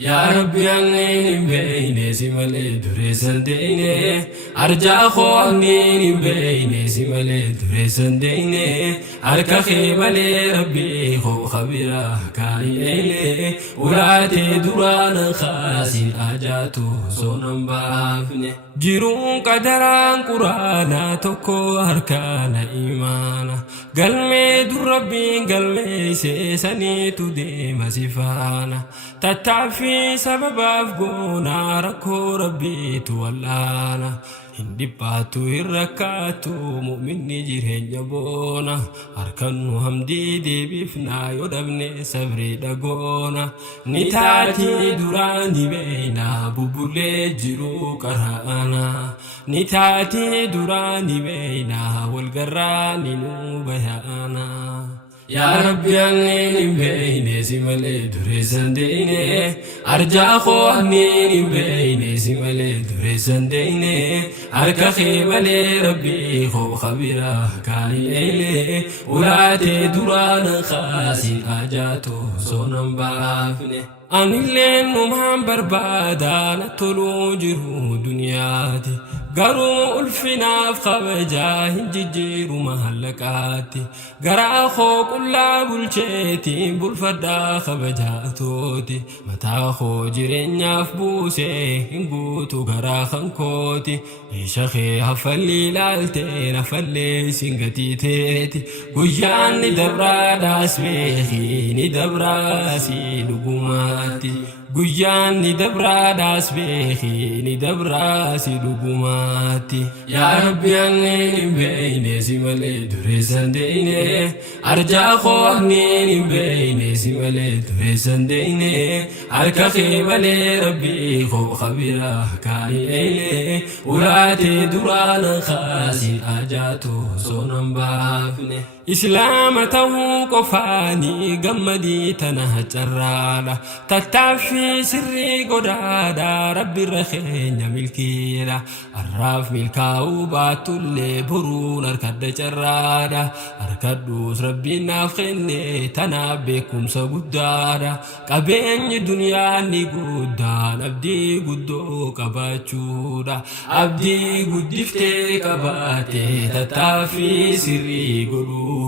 يا ربي أنني بين سمال دريسن ديني أرجع خواني بين سمال دريسن ديني أركا خيمالي ربي خو خبيرا كايلي ولاتي دوران خاسين أجاتو سونم بافني جيرون قدران قرانا توكو أركان إيمانا قلمي دور ربي قلمي سيساني تدي مسيفانا تتعفي سبب أفقونا ركو ربي تولانا هندي باتو الركاتو مؤمني جيرين جبونا أركنو همدي دي بفنا يودبني سبري دقونا نتاتي دوراني بينا ببولي جيرو كرهانا نتاتي دوراني بينا والقراني نوبيانا يا ربي أنني بين سمال دريسن ديني أرجع خواني بين سمال دريسن ديني أركا خيمالي ربي خو خبيرا كايلي ولاتي دوران خاسين أجاتو سونم بافني أن اللين نمان بربادا نطلو جرو دنياتي قرو الفناف خبجا هنججيرو محلقاتي قرا خو كلا بلشيتي بلفدا خبجا توتي متا خو جرين يفبوسي هنقوتو قرا خنكوتي إيشاخي هفلي لالتي نفلي سنغتي تيتي قيان ندبرا داس بيخي ندبرا سي لقماتي قيان ندبرا داس بيخي ندبرا سي لقماتي يا ربي أنني بين سمال دريسن ديني أرجع خواني بين سمال دريسن ديني أركا خيمالي ربي خو خبيرا كايلي ولاتي دوران خاسين أجاتو سونم بافني إسلامته قفاني قمدي تنهجرالا تتعفي سري قدادا ربي الرخين ملكيلا الراف ملكاو باتو اللي برون أركد جرادا أركدوس ربي نافخيني تنابيكم سقدادا قبين دنيا ني قدان أبدي قدو قباتشودا أبدي قدفتي قباتي تتعفي سري قدو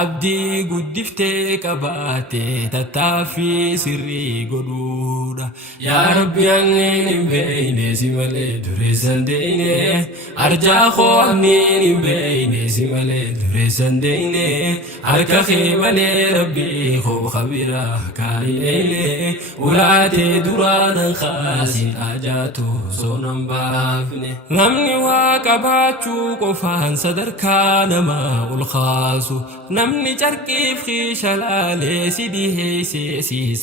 abdii guddiftee qabaate tattaaffii sirrii godhuudha yaa rabbi anneen hin beeyne si malee dureessan deeyne arjaa koo anneen hin beeyne si malee dureessan deeyne harka kee malee rabbii koo kabira kaa'ileeyne ulaatee duraanan kaasin ajaatu soonan baafne namni waa qabaachuu qofaan sadarkaa namaa ol kaasu namni carqiif xiishalaalee si dhiheessee siis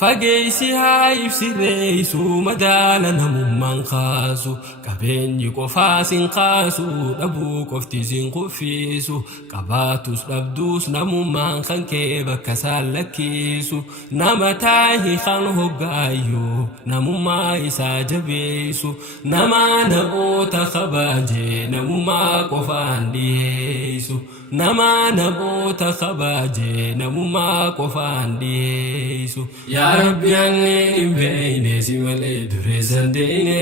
fageessi haa ibsireessu madaala namummaan kaasu qabeenyi qofaa sin kaasu dhabuu qofti sin kuffisu qabaatus dhabduus namummaan kan kee bakka isaan lakkisu nama taahi kan hoggaayyoo namummaa isaa jabeessu nama namoota kabaajee namummaa qofaan dhiyeessu nama namoota kabaajee namummaa qofaan dhiyeessu yaa rabbi anneen hin beeyne si malee dureessan deeyne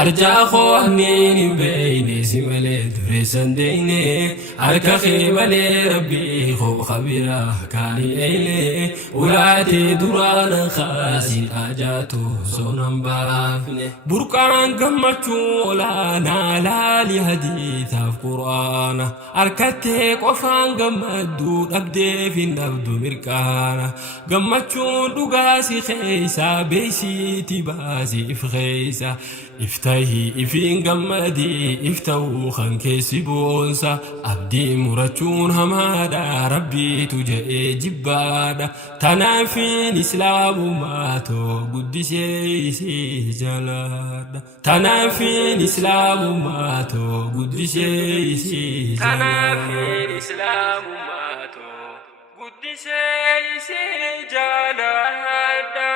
arjaa koo anneen hin beeyne si malee dureessan deeyne harka kee malee rabbii koo kabira kaa'ileeyne ulaatee duraanan kaasin ajaatu soonan baafne burqaan gammachuu olaanaa laali hadiitaaf qur'aana harkattee qofaan gammaddu dhabdeef hin dhabdu mirqaana gammachuun dhugaa si keeysaa beeysiiti baasi if keeysa iftahii ifiin gammadii iftahuu kan keessi boonsa abdii murachuun hamaadha rabbiitu je'ee jibbaadha tanaafiin islaamummaatoo guddisee isii jalaadha tanaafiin islaamummaatoo guddisee isii jalaadha islaamummaatoo guddisee isii jalaadha